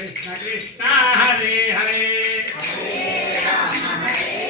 కృష్ణ కృష్ణ హరే హరే. హరే రామ హరే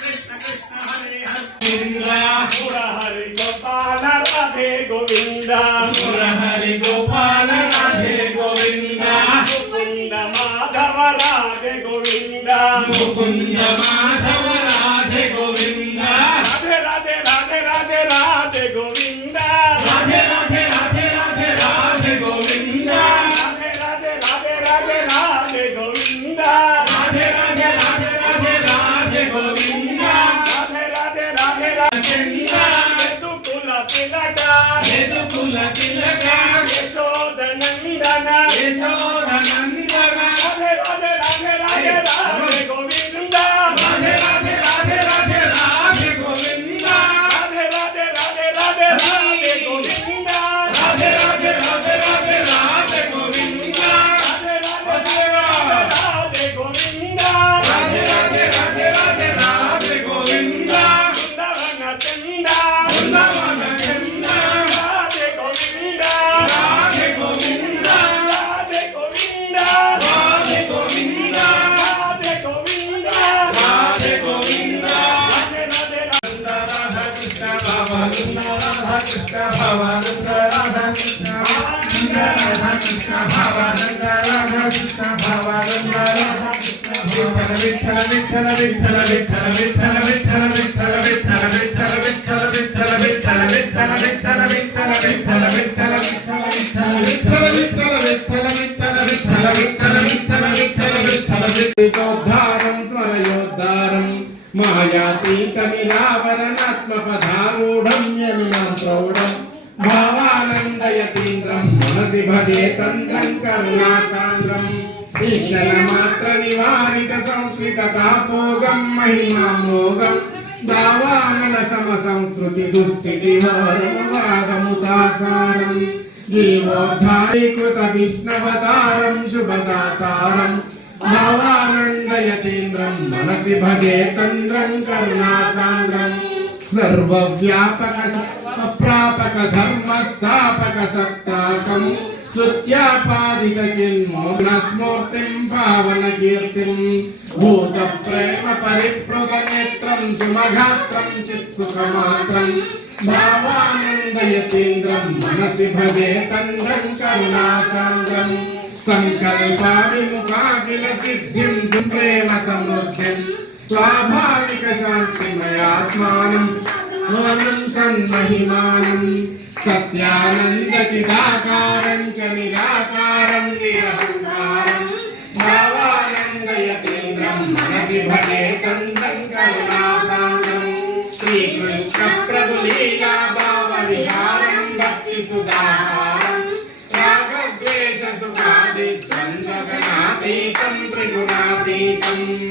గోవింద ముకుంద మాధవ రాధే గోవింద రాధే రాధే రాధే రాధే రాధే గోవింద రాధే రాధే రాధే రాధే రాధే గోవింద రాధే రాధే రాధే రాధే రాధే గోవింద రాధే రాధే రాధే రాధే రాధే గోవింద రాధే రాధే రాధే రాధే యదుకుల తిలక యశోద నందన యశోద నందన ोद्धारं स्मरयोद्धारं मायातीकनिरावरणात्मपधारूढं यमिनां प्रौढम् భావానందయతీంద్రం మనసి భజే తంత్రం కరుణాసాంద్రం ఈక్షణ మాత్ర నివారిత సంస్కృత తాపోగం మహిమామోగం భావానన సమ సంస్కృతి దుస్థితి వాదముతాసారం జీవోద్ధారీకృత విష్ణవతారం శుభదాతారం భావానందయతీంద్రం మనసి భజే తంత్రం కరుణాసాంద్రం సర్వవ్యాపక ప్రాపక ధర్మ స్థాపక సత్తాకం స్తుత్యాపాదిత కిన్మోగ్నస్మూర్తిం పావన కీర్తిం భూత ప్రేమ పరిప్రుత నేత్రం సుమఘాత్రం చిత్సుఖమాత్రం భావానందయతీంద్రం మనసి భజే తంద్రం కరుణాసాంద్రం సంకల్పావిముఖాఖిల సిద్ధిం ప్రేమ సమృద్ధిం स्वाभाविक शान्तिमयात्मानम् मानं सन्महिमानं सत्यानन्दचिदाकारं च निराकारं निरहङ्कारं भावानन्दयते ब्रह्मणविभजे तन्दं करुणासान्दं श्रीकृष्णप्रभुलीलाभावविहारं भक्तिसुधारं रागद्वेषसुखादिद्वन्द्वगणातीतं त्रिगुणातीतम्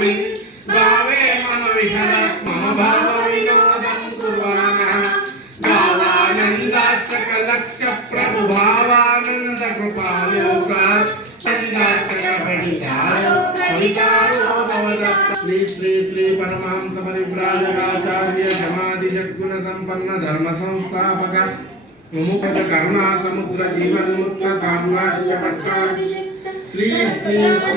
శుభగామిన్ భావే మమ విహర మమ భావ వినోదం కుర్వాణः భావానందాష్టకలక్ష ప్రభు భావానంద కృపాలోకాత్ శ్రీ శ్రీ శ్రీ పరమాంస పరివ్రాజకాచార్య సమాధి సద్గుణ సంపన్న ధర్మ సంస్థాపక ముముఖ కరుణా సముద్ర జీవన్ముక్త సామ్రాజ్య పట్టాభి. శ్రీ శ్రీ శ్రీ అక్కడ